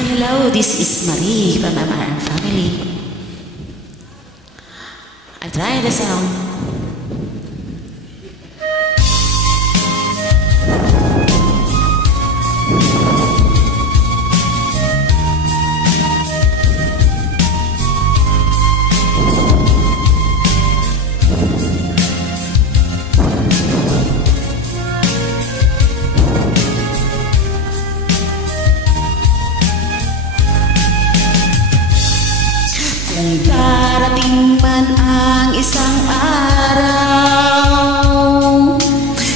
Hi, hello, this is Marie from MRM family. I try the song. Kung darating man ang isang araw,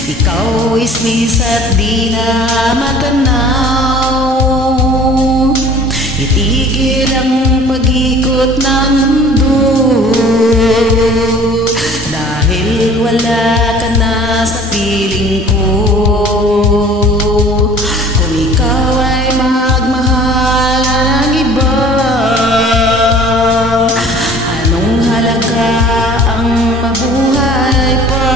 ikaw is misa't di na matanaw. Itigil ang pag-ikot ng mundo, dahil wala ka na sa piling ko. Kung ikaw ay magmahal ng iba, ang mabuhay pa.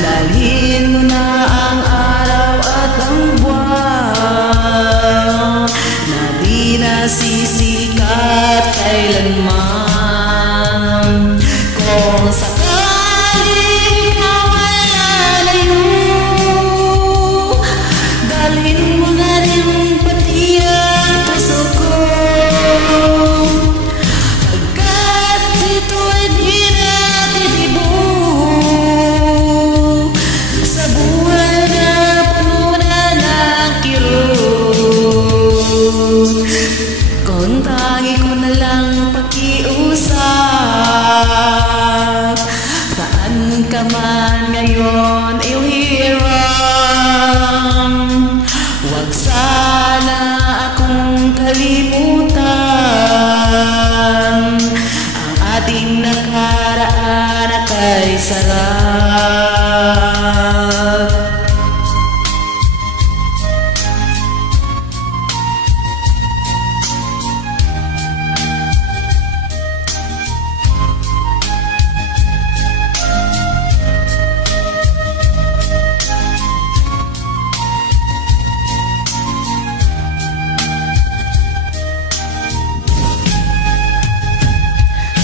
Dalhin mo na ang araw at ang buwan na di nasisikat kailanman. Kung sakaling ikaw ay lalayo, dalhin mo na rin pati ang puso ko. Kung tangi ko na lang pakiusap, saan ka man ngayon iyong hiram, huwag sana akong kalimutan. Ang ating nakaraan na kay sarap.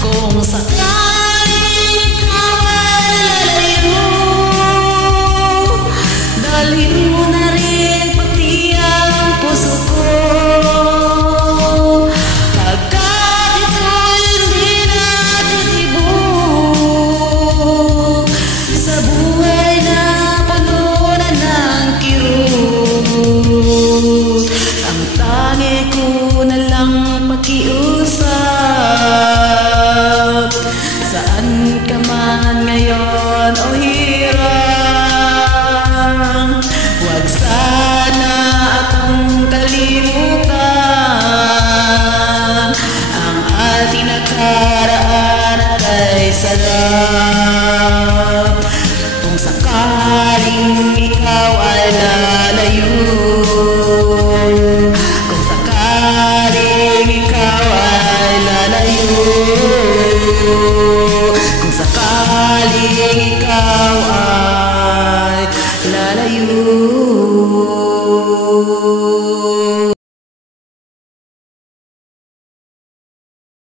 Kung sakaling ikaw ay lalayo, dalhin mo na rin pati ang puso ko. Pagkat ito'y hindi na titibok sa buhay na puno na ng kirot. Ang tangi ko na lang pakiusap, saan ka man ngayon o hirang, huwag sana akong kalimutan. Ang ating nakaraan ay sarap. Kung sakaling ikaw ay lalayo, kung sakaling ikaw ay lalayo, kung sakaling ikaw ay lalayo.